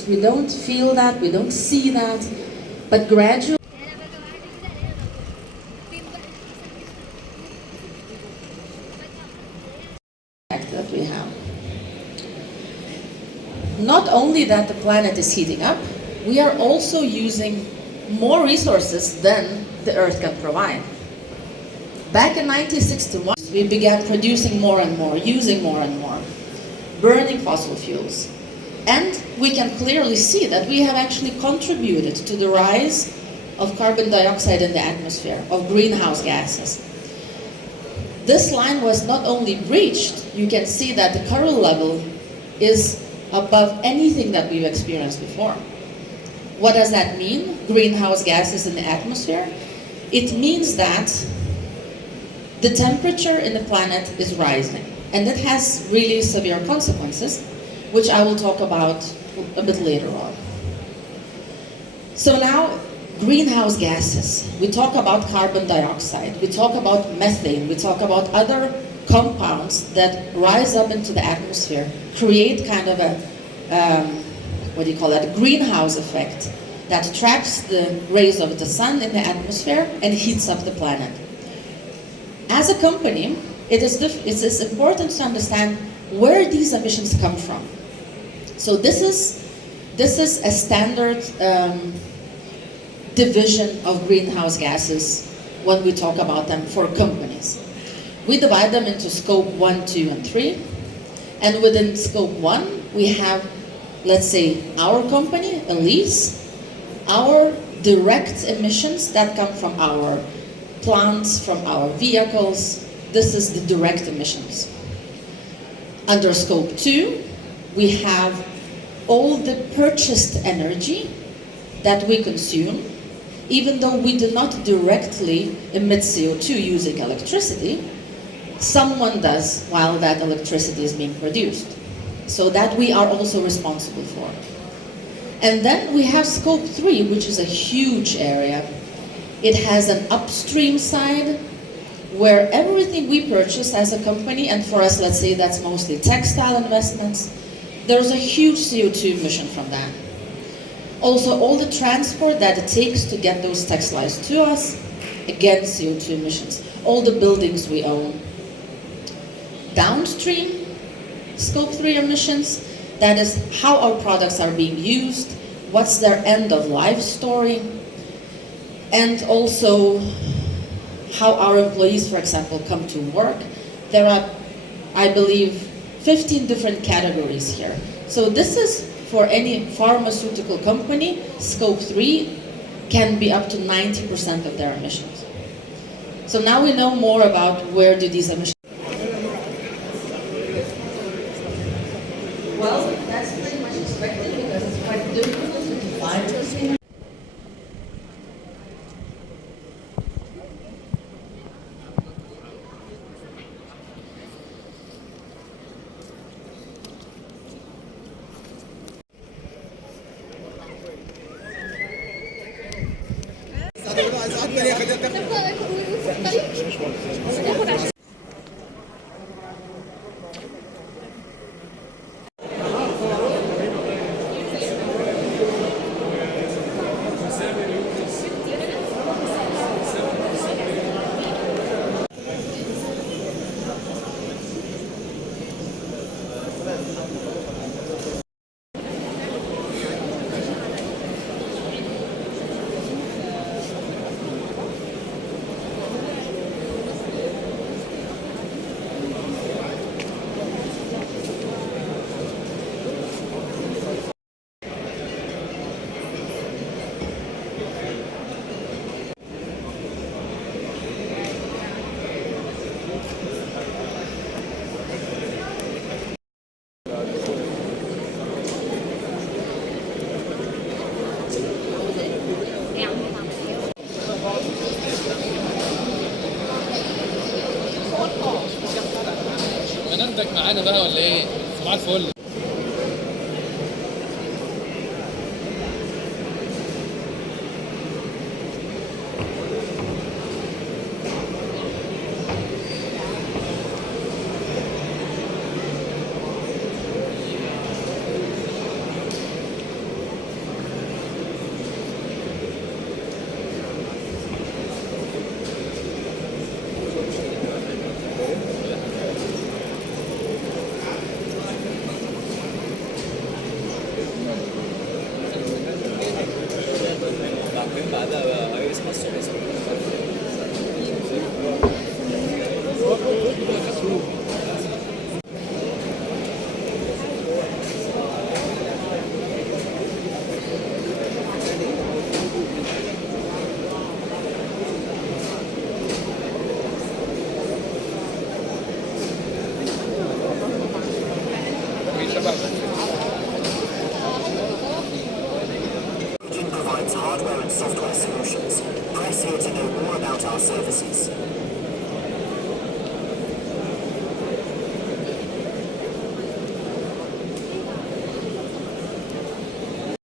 first, we don't feel that, we don't see that, but gradually that we have. Not only that the planet is heating up, we are also using more resources than the Earth can provide. Back in 1961, we began producing more and more, using more and more, burning fossil fuels. And we can clearly see that we have actually contributed to the rise of carbon dioxide in the atmosphere, of greenhouse gases. This line was not only breached, you can see that the current level is above anything that we've experienced before. What does that mean, greenhouse gases in the atmosphere? It means that the temperature in the planet is rising, and it has really severe consequences, which I will talk about a bit later on. So now, greenhouse gases. We talk about carbon dioxide, we talk about methane, we talk about other compounds that rise up into the atmosphere, create kind of a, a greenhouse effect that traps the rays of the sun in the atmosphere and heats up the planet. As a company, it is important to understand where these emissions come from. So this is a standard division of greenhouse gases when we talk about them for companies. We divide them into scope 1, 2, and 3. And within scope 1, we have, let's say, our company, Elise, our direct emissions that come from our plants, from our vehicles. This is the direct emissions. Under scope 2, we have all the purchased energy that we consume, even though we do not directly emit CO2 using electricity, someone does while that electricity is being produced. So that we are also responsible for. And then we have scope 3, which is a huge area. It has an upstream side where everything we purchase as a company, and for us, let's say that's mostly textile investments, there's a huge CO2 emission from that. Also, all the transport that it takes to get those textiles to us, again, CO2 emissions. All the buildings we own. Downstream, scope 3 emissions, that is how our products are being used, what's their end of life story, and also how our employees, for example, come to work. There are, I believe, 15 different categories here. So this is for any pharmaceutical company, scope 3 can be up to 90% of their emissions. So now we know more about where do these emissions. Well, that's pretty much expected because it's quite difficult to define this. هناخدك معانا بقى ولا ايه؟ صباح الفل.